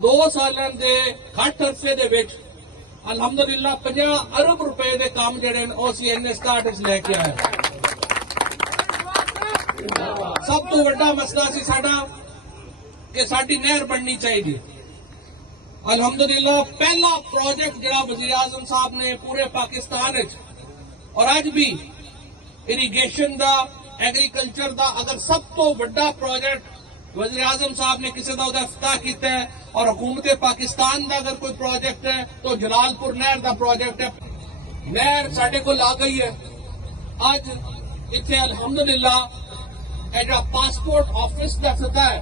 2 ਸਾਲਾਂ ਦੇ ਘੱਟ ਅਰਸੇ ਦੇ ਵਿੱਚ ਅਲਹਮਦੁਲਿਲਾ 50 ਅਰਬ ਰੁਪਏ ਦੇ ਕੰਮ ਜਿਹੜੇ ਨੇ ਉਹ ਅਸੀਂ ਇੰਨੇ ਸਟਾਰਟ ਵਿੱਚ ਲੈ ਕੇ ਆਏ। ਸਭ ਤੋਂ ਵੱਡਾ ਮਸਲਾ ਸੀ ਸਾਡਾ ਕਿ ਸਾਡੀ ਨਹਿਰ ਬਣਨੀ ਚਾਹੀਦੀ। ਅਲਹਮਦੁਲਿਲਾ ਪਹਿਲਾ ਪ੍ਰੋਜੈਕਟ ਜਿਹੜਾ ਵਜ਼ੀਰਾਅਜ਼ਮ ਸਾਹਿਬ ਨੇ ਪੂਰੇ ਪਾਕਿਸਤਾਨ ਵਿੱਚ ਔਰ ਅੱਜ ਵੀ ਇਰੀਗੇਸ਼ਨ ਦਾ एग्रीकल्चर का अगर सब तो बड़ा प्रोजेक्ट वजीराज़म साहब ने किसी का इफ्ताह किया है और हुकूमत पाकिस्तान का अगर कोई प्रोजेक्ट है तो जलालपुर नहर का प्रोजेक्ट है। नहर साढ़े को आ गई है। अज इतने अलहमदुलिल्ला जो पासपोर्ट ऑफिस का इफ्ताह है,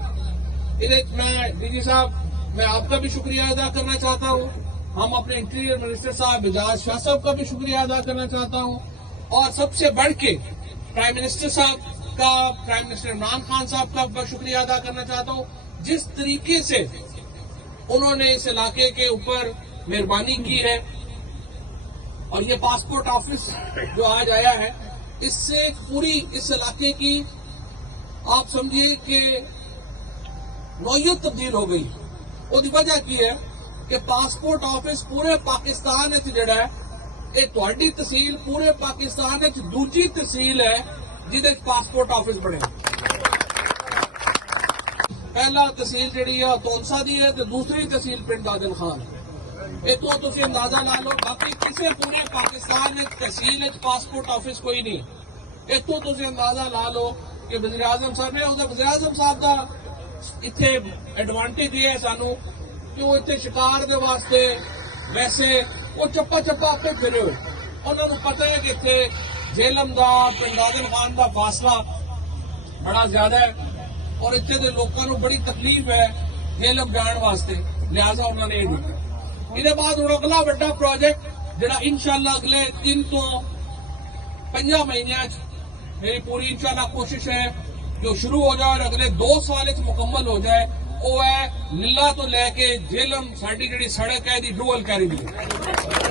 मैं डीजी साहब मैं आपका भी शुक्रिया अदा करना चाहता हूँ। हम अपने इंटीरियर मिनिस्टर साहब एजाज शाह साहब का भी शुक्रिया अदा करना चाहता हूँ और सबसे बढ़ के प्राइम मिनिस्टर साहब का, प्राइम मिनिस्टर इमरान खान साहब का शुक्रिया अदा करना चाहता हूं। जिस तरीके से उन्होंने इस इलाके के ऊपर मेहरबानी की है और ये पासपोर्ट ऑफिस जो आज आया है, इससे पूरी इस इलाके की आप समझिए कि नौयत तब्दील हो गई। उसकी वजह की है कि पासपोर्ट ऑफिस पूरे पाकिस्तान में जड़ा है, ਇਹ ਤੁਹਾਡੀ ਤਹਿਸੀਲ ਪੂਰੇ ਪਾਕਿਸਤਾਨ ਵਿੱਚ ਦੂਜੀ ਤਹਿਸੀਲ ਹੈ ਜਿਹਦੇ ਵਿੱਚ ਪਾਸਪੋਰਟ ਆਫਿਸ ਬਣੇ। ਪਹਿਲਾ ਤਹਿਸੀਲ ਜਿਹੜੀ ਹੈ ਤੋਂਸਾ ਦੀ ਹੈ ਤੇ ਦੂਸਰੀ ਤਹਿਸੀਲ ਪਨਡਦਨਖਾਨ। ਇਹ ਤੋਂ ਤੁਸੀਂ ਅੰਦਾਜ਼ਾ ਲਾ ਲਓ ਬਾਕੀ ਕਿਸੇ ਪੂਰੇ ਪਾਕਿਸਤਾਨ ਵਿੱਚ ਤਹਿਸੀਲ ਵਿੱਚ ਪਾਸਪੋਰਟ ਆਫਿਸ ਕੋਈ ਨਹੀਂ। ਇਹ ਤੋਂ ਤੁਸੀਂ ਅੰਦਾਜ਼ਾ ਲਾ ਲਓ ਕਿ ਵਜ਼ੀਰਾਅਜ਼ਮ ਸਾਹਿਬ ਨੇ ਉਹਦਾ ਵਜ਼ੀਰਾਅਜ਼ਮ ਸਾਹਿਬ ਦਾ ਇੱਥੇ ਐਡਵਾਂਟੇਜ ਇਹ ਹੈ ਸਾਨੂੰ ਕਿ ਉਹ ਇੱਥੇ ਸ਼ਿਕਾਰ ਦੇ ਵਾਸਤੇ ਵੈਸੇ वो चप्पा चप्पा आपे फिरे हुए। उन्होंने पता है कि इतने जेलम का पनडदनखान का फासला बड़ा ज्यादा है और इतने के लोगों को बड़ी तकलीफ है जेलम जाने वास्ते, लिहाजा उन्होंने ये दिया। इसके बाद हूँ अगला बड़ा प्रोजेक्ट जोड़ा इंशाअल्लाह अगले 3 तो 5 महीनों मेरी पूरी इंशाअल्लाह कोशिश है जो शुरू हो जाए और अगले 2 साल मुकम्मल हो जाए। वो है नीला तो लैके जेलम साड़ी जी सड़क है दी डुअल कैरिंग।